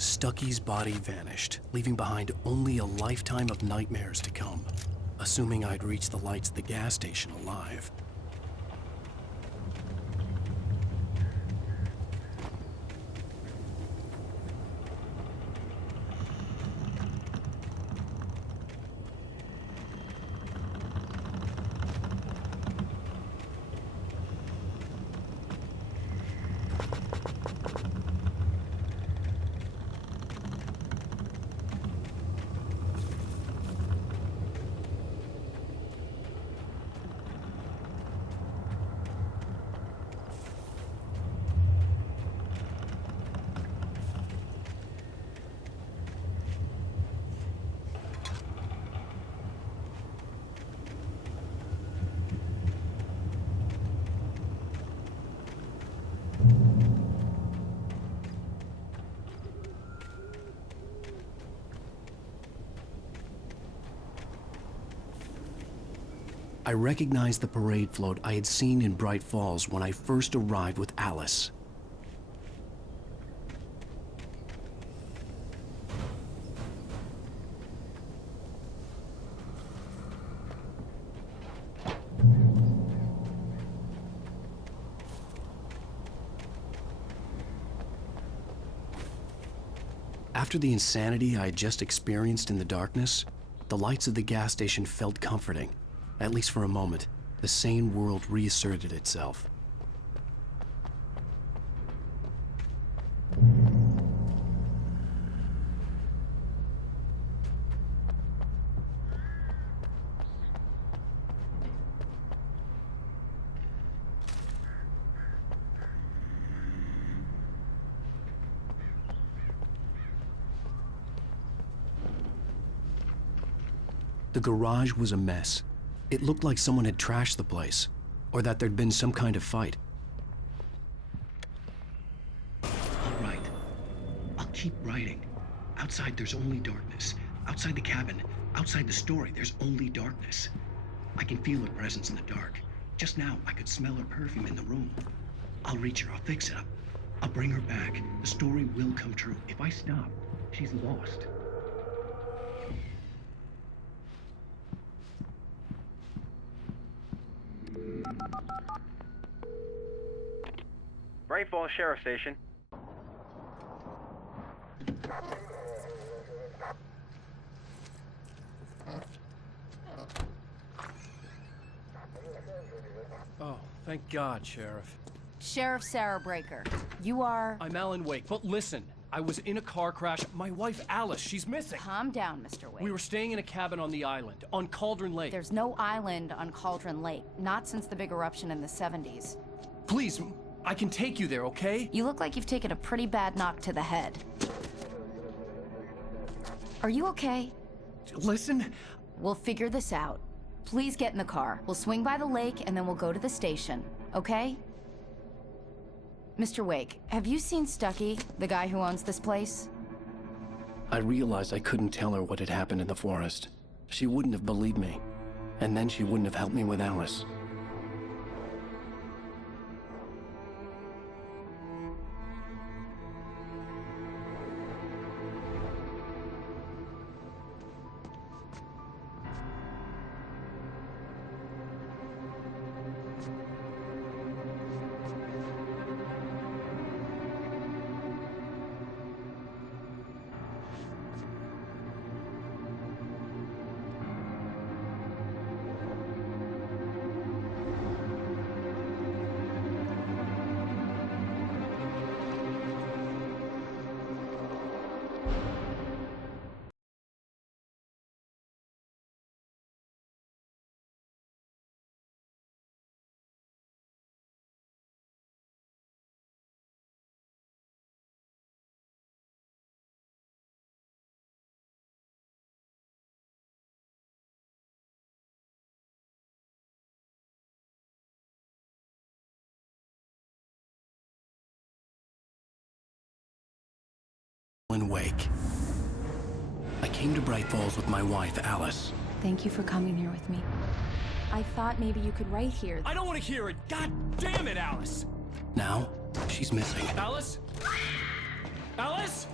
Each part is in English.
Stucky's body vanished, leaving behind only a lifetime of nightmares to come, assuming I'd reach the lights at the gas station alive. I recognized the parade float I had seen in Bright Falls when I first arrived with Alice. After the insanity I had just experienced in the darkness, the lights of the gas station felt comforting. At least for a moment, the sane world reasserted itself. The garage was a mess. It looked like someone had trashed the place, or that there'd been some kind of fight. All right. I'll keep writing. Outside, there's only darkness. Outside the cabin, outside the story, there's only darkness. I can feel her presence in the dark. Just now, I could smell her perfume in the room. I'll reach her. I'll fix it up. I'll bring her back. The story will come true. If I stop, she's lost. Bright Falls Sheriff Station. Oh, thank God, Sheriff. Sheriff Sarah Breaker. You are... I'm Alan Wake, but listen, I was in a car crash. My wife, Alice, she's missing. Calm down, Mr. Wake. We were staying in a cabin on the island, on Cauldron Lake. There's no island on Cauldron Lake, not since the big eruption in the 70s. Please, I can take you there, okay? You look like you've taken a pretty bad knock to the head. Are you okay? Listen. We'll figure this out. Please get in the car. We'll swing by the lake and then we'll go to the station, okay? Mr. Wake, have you seen Stucky, the guy who owns this place? I realized I couldn't tell her what had happened in the forest. She wouldn't have believed me, and then she wouldn't have helped me with Alice. Alan Wake. I came to Bright Falls with my wife, Alice. Thank you for coming here with me. I thought maybe you could write here. I don't want to hear it. God damn it, Alice. Now, she's missing. Alice? Alice?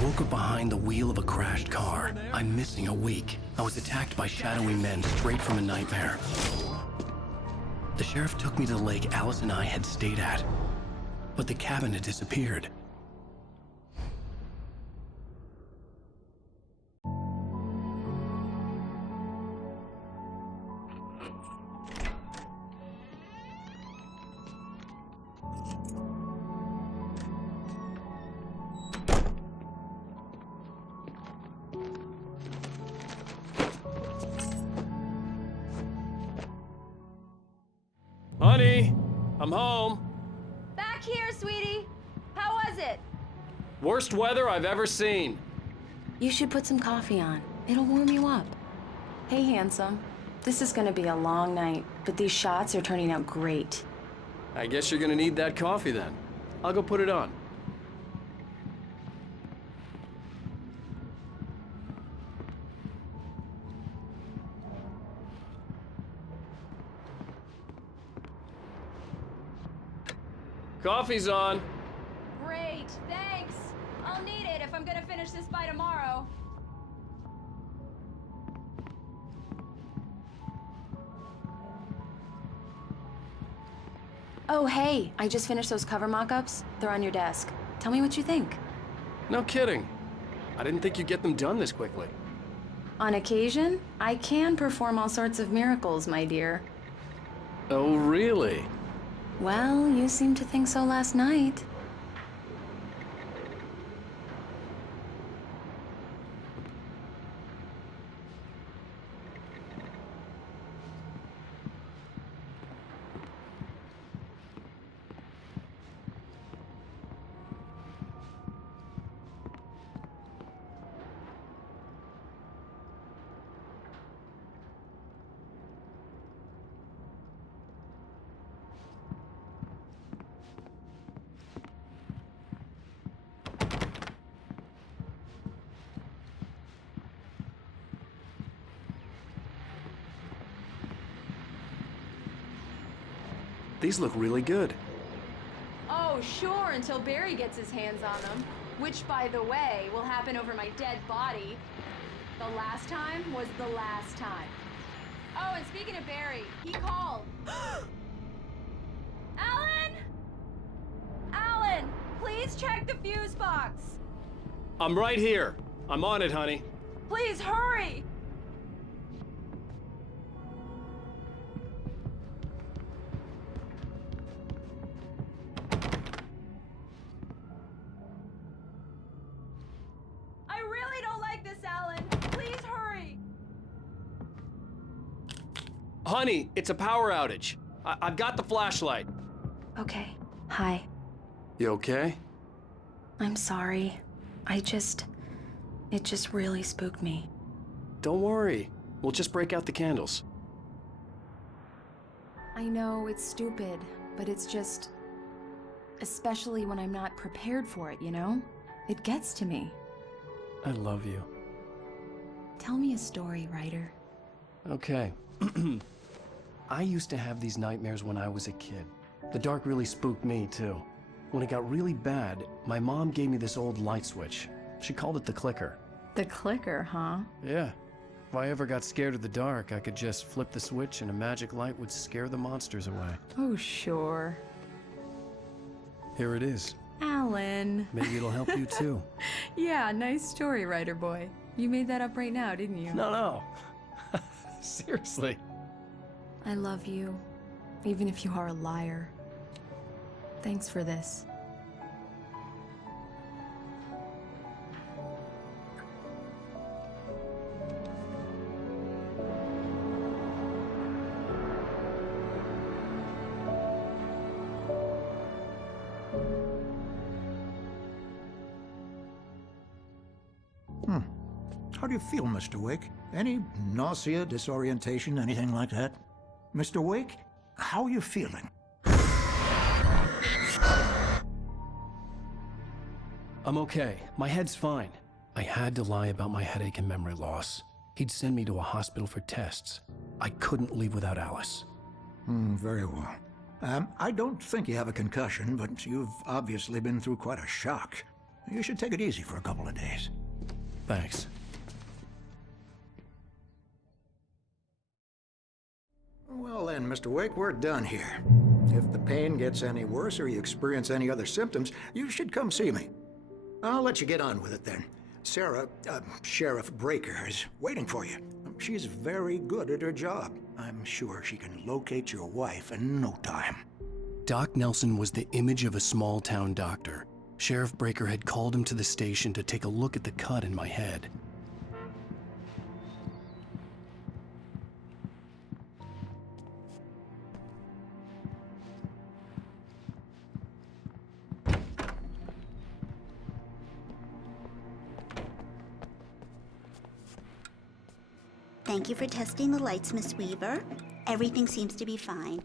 I woke up behind the wheel of a crashed car. I'm missing a week. I was attacked by shadowy men straight from a nightmare. The sheriff took me to the lake Alice and I had stayed at, but the cabin had disappeared. Honey, I'm home. Back here, sweetie. How was it? Worst weather I've ever seen. You should put some coffee on. It'll warm you up. Hey, handsome. This is gonna be a long night, but these shots are turning out great. I guess you're gonna need that coffee then. I'll go put it on. Coffee's on. Great, thanks. I'll need it if I'm gonna finish this by tomorrow. Oh, hey, I just finished those cover mock-ups. They're on your desk. Tell me what you think. No kidding. I didn't think you'd get them done this quickly. On occasion, I can perform all sorts of miracles, my dear. Oh, really? Well, you seemed to think so last night. These look really good. Oh, sure, until Barry gets his hands on them. Which, by the way, will happen over my dead body. The last time was the last time. Oh, and speaking of Barry, he called. Alan! Alan, please check the fuse box. I'm right here. I'm on it, honey. Please hurry! I really don't like this, Alan. Please hurry! Honey, it's a power outage. I've got the flashlight. Okay. Hi. You okay? I'm sorry. It just really spooked me. Don't worry. We'll just break out the candles. I know it's stupid, but it's just... especially when I'm not prepared for it, you know? It gets to me. I love you. Tell me a story, writer. Okay. I used to have these nightmares when I was a kid. The dark really spooked me, too. When it got really bad, my mom gave me this old light switch. She called it the clicker. The clicker, huh? Yeah. If I ever got scared of the dark, I could just flip the switch and a magic light would scare the monsters away. Oh, sure. Here it is. Alan. Maybe it'll help you, too. Yeah, nice story, writer boy. You made that up right now, didn't you? No. Seriously. I love you, even if you are a liar. Thanks for this. How do you feel, Mr. Wake? Any nausea, disorientation, anything like that? Mr. Wake, how are you feeling? I'm okay. My head's fine. I had to lie about my headache and memory loss. He'd send me to a hospital for tests. I couldn't leave without Alice. Very well. I don't think you have a concussion, but you've obviously been through quite a shock. You should take it easy for a couple of days. Thanks. Well then, Mr. Wake, we're done here. If the pain gets any worse or you experience any other symptoms, you should come see me. I'll let you get on with it then. Sarah, Sheriff Breaker, is waiting for you. She's very good at her job. I'm sure she can locate your wife in no time. Doc Nelson was the image of a small-town doctor. Sheriff Breaker had called him to the station to take a look at the cut in my head. Thank you for testing the lights, Miss Weaver. Everything seems to be fine.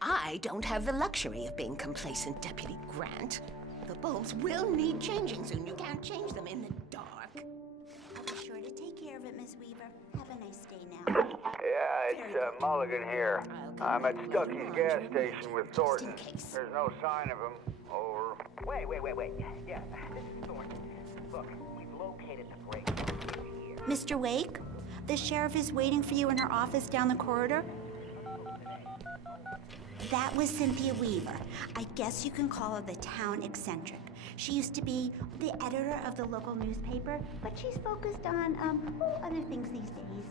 I don't have the luxury of being complacent, Deputy Grant. The bulbs will need changing soon. You can't change them in the dark. I'll be sure to take care of it, Miss Weaver. Have a nice day now. Yeah, it's Mulligan here. I'm at Stucky's gas station with Thornton. There's no sign of him. Over. Wait. Yeah, this is Thornton. Look, we've located the break here. Mr. Wake, the sheriff is waiting for you in her office down the corridor. That was Cynthia Weaver. I guess you can call her the town eccentric. She used to be the editor of the local newspaper, but she's focused on, other things these days.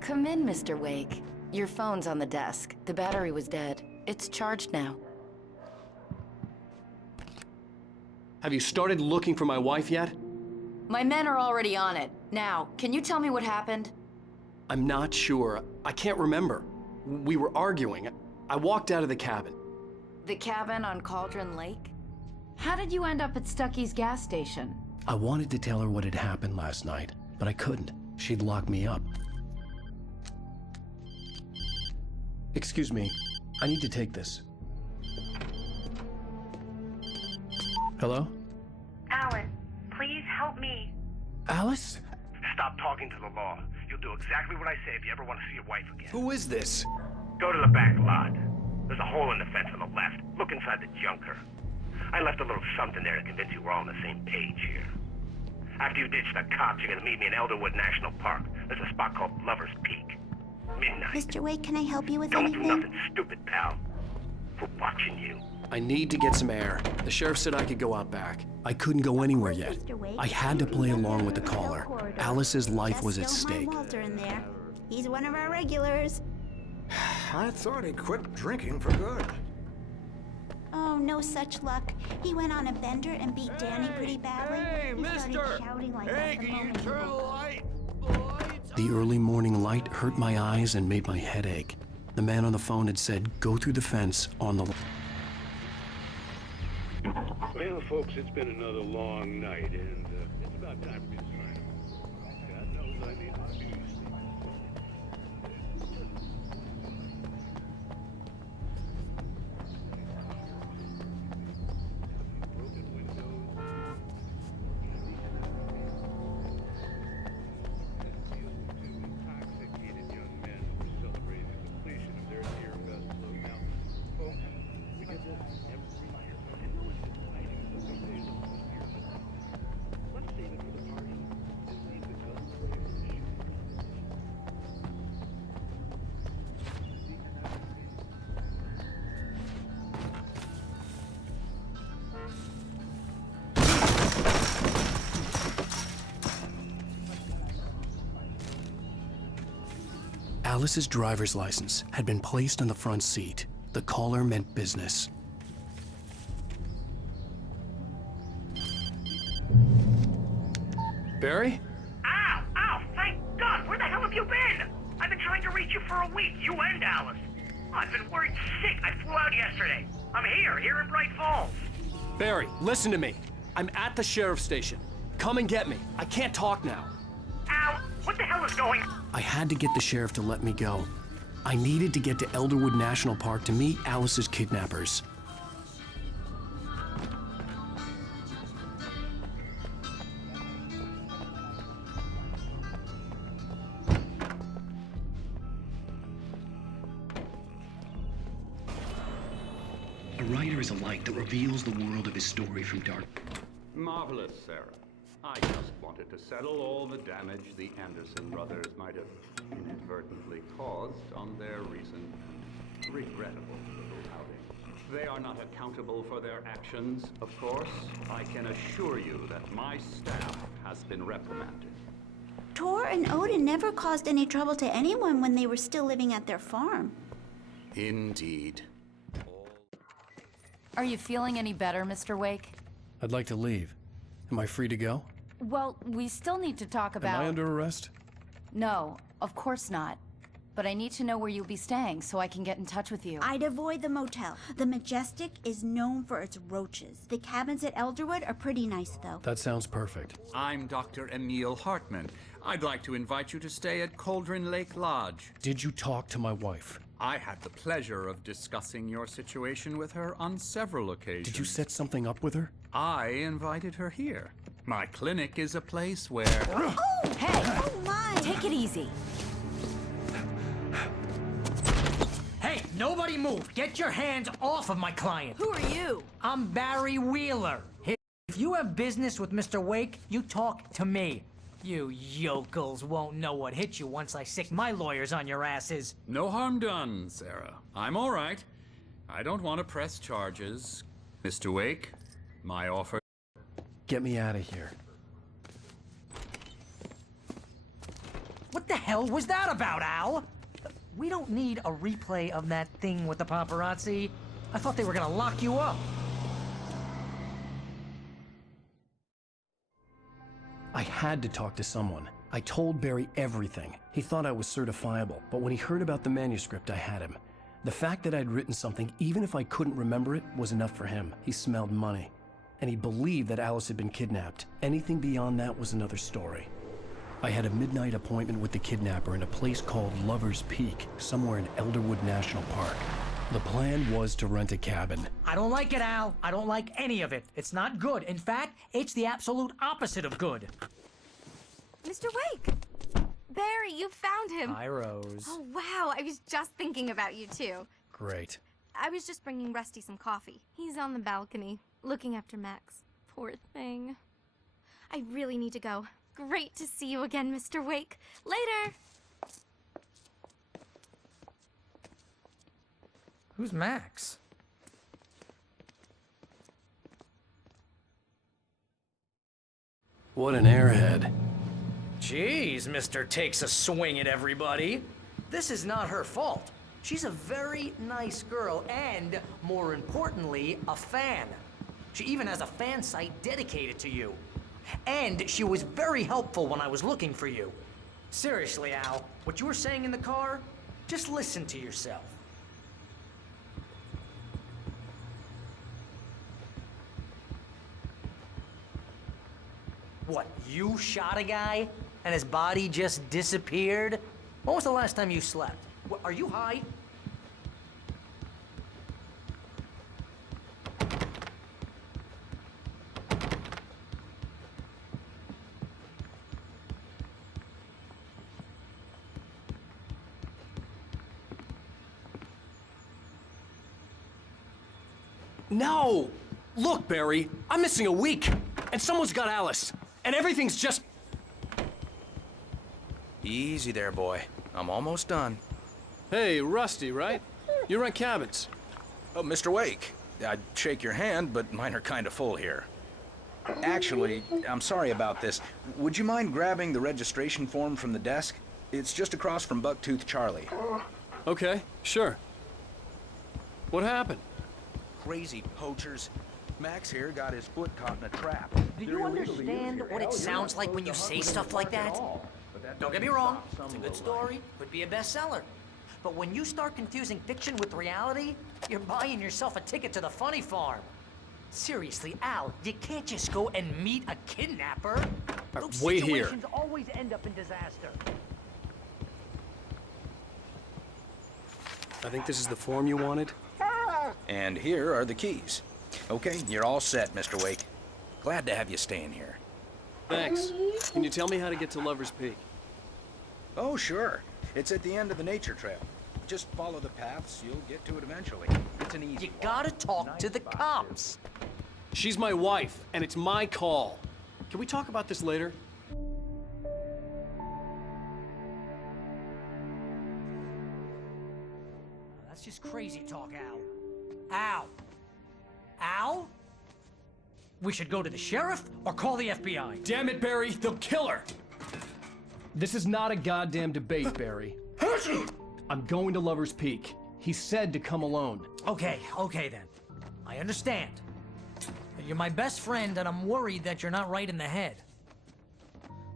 Come in, Mr. Wake. Your phone's on the desk. The battery was dead. It's charged now. Have you started looking for my wife yet? My men are already on it. Now, can you tell me what happened? I'm not sure. I can't remember. We were arguing. I walked out of the cabin. The cabin on Cauldron Lake? How did you end up at Stucky's gas station? I wanted to tell her what had happened last night, but I couldn't. She'd lock me up. Excuse me. I need to take this. Hello? Alan, please help me. Alice? Stop talking to the law. You'll do exactly what I say if you ever want to see your wife again. Who is this? Go to the back lot. There's a hole in the fence on the left. Look inside the junker. I left a little something there to convince you we're all on the same page here. After you ditch the cops, you're gonna meet me in Elderwood National Park. There's a spot called Lover's Peak. Midnight. Mr. Wake, can I help you with Don't anything? do nothing stupid, pal. We're watching you. I need to get some air. The sheriff said I could go out back. I couldn't go anywhere yet. I had to play along with the caller. Alice's life was at Just don't stake. harm Walter in there. He's one of our regulars. I thought he quit drinking for good. Oh, no such luck. He went on a bender and beat Danny pretty badly. He started shouting like that the moment he woke up. The early morning light hurt my eyes and made my head ache. The man on the phone had said, go through the fence on the... Well, folks, it's been another long night, and it's about time for me to sign off. God knows I need my peace. Broken windows. Two intoxicated young men who were celebrating the completion of their year festival. Now, folks, we get this every year. And no one's deciding what they say is a full year, but let's save it for the party and see the gun play for the shoot. Alice's driver's license had been placed on the front seat. The caller meant business. Barry? Ow! Thank God! Where the hell have you been? I've been trying to reach you for a week, you and Alice. I've been worried sick. I flew out yesterday. I'm here in Bright Falls. Barry, listen to me. I'm at the sheriff's station. Come and get me. I can't talk now. Al, what the hell is going on? I had to get the sheriff to let me go. I needed to get to Elderwood National Park to meet Alice's kidnappers. is a light that reveals the world of his story from dark. Marvelous, Sarah. I just wanted to settle all the damage the Anderson brothers might have inadvertently caused on their recent regrettable little outing. They are not accountable for their actions, of course. I can assure you that my staff has been reprimanded. Tor and Odin never caused any trouble to anyone when they were still living at their farm. Indeed. Are you feeling any better, Mr. Wake? I'd like to leave. Am I free to go? Well, we still need to talk about... Am I under arrest? No, of course not. But I need to know where you'll be staying so I can get in touch with you. I'd avoid the motel. The Majestic is known for its roaches. The cabins at Elderwood are pretty nice, though. That sounds perfect. I'm Dr. Emil Hartman. I'd like to invite you to stay at Cauldron Lake Lodge. Did you talk to my wife? I had the pleasure of discussing your situation with her on several occasions. Did you set something up with her? I invited her here. My clinic is a place where... Oh! Hey! Oh, my! Take it easy. Hey, nobody move! Get your hands off of my client! Who are you? I'm Barry Wheeler. If you have business with Mr. Wake, you talk to me. You yokels won't know what hit you once I sick my lawyers on your asses. No harm done, Sarah. I'm all right. I don't want to press charges. Mr. Wake, my offer... Get me out of here. What the hell was that about, Al? We don't need a replay of that thing with the paparazzi. I thought they were gonna lock you up. I had to talk to someone. I told Barry everything. He thought I was certifiable, but when he heard about the manuscript, I had him. The fact that I'd written something, even if I couldn't remember it, was enough for him. He smelled money. And he believed that Alice had been kidnapped. Anything beyond that was another story. I had a midnight appointment with the kidnapper in a place called Lover's Peak, somewhere in Elderwood National Park. The plan was to rent a cabin. I don't like it, Al. I don't like any of it. It's not good. In fact, it's the absolute opposite of good. Mr. Wake! Barry, you found him! Hi, Rose. Oh, wow. I was just thinking about you, too. Great. I was just bringing Rusty some coffee. He's on the balcony, looking after Max. Poor thing. I really need to go. Great to see you again, Mr. Wake. Later! Who's Max? What an airhead. Jeez, Mr. Takes a swing at everybody. This is not her fault. She's a very nice girl and, more importantly, a fan. She even has a fan site dedicated to you. And she was very helpful when I was looking for you. Seriously, Al, what you were saying in the car, just listen to yourself. What, you shot a guy and his body just disappeared? When was the last time you slept? What, are you high? No! Look, Barry, I'm missing a week, and someone's got Alice, and everything's just... Easy there, boy. I'm almost done. Hey, Rusty, right? You rent cabins. Oh, Mr. Wake. I'd shake your hand, but mine are kind of full here. Actually, I'm sorry about this. Would you mind grabbing the registration form from the desk? It's just across from Bucktooth Charlie. Okay, sure. What happened? Crazy poachers. Max here got his foot caught in a trap. Do you understand what it sounds like when you say stuff like that? Don't get me wrong, it's a good story, could be a bestseller. But when you start confusing fiction with reality, you're buying yourself a ticket to the funny farm. Seriously, Al, you can't just go and meet a kidnapper. Those wait here. situations always end up in disaster. I think this is the form you wanted. And here are the keys. Okay, you're all set, Mr. Wake. Glad to have you staying here. Thanks. Can you tell me how to get to Lover's Peak? Oh, sure. It's at the end of the nature trail. Just follow the paths, you'll get to it eventually. It's an easy You walk. gotta talk to the cops. She's my wife, and it's my call. Can we talk about this later? That's just crazy talk, Al. Al? Al? We should go to the sheriff or call the FBI. Damn it, Barry, they'll kill her! This is not a goddamn debate, Barry. I'm going to Lover's Peak. He said to come alone. Okay then. I understand. You're my best friend, and I'm worried that you're not right in the head.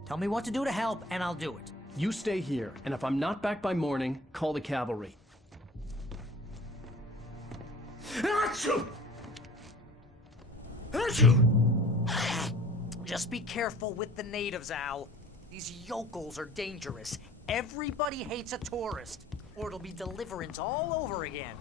Tell me what to do to help, and I'll do it. You stay here, and if I'm not back by morning, call the cavalry. Just be careful with the natives, Al. These yokels are dangerous. Everybody hates a tourist, or it'll be Deliverance all over again.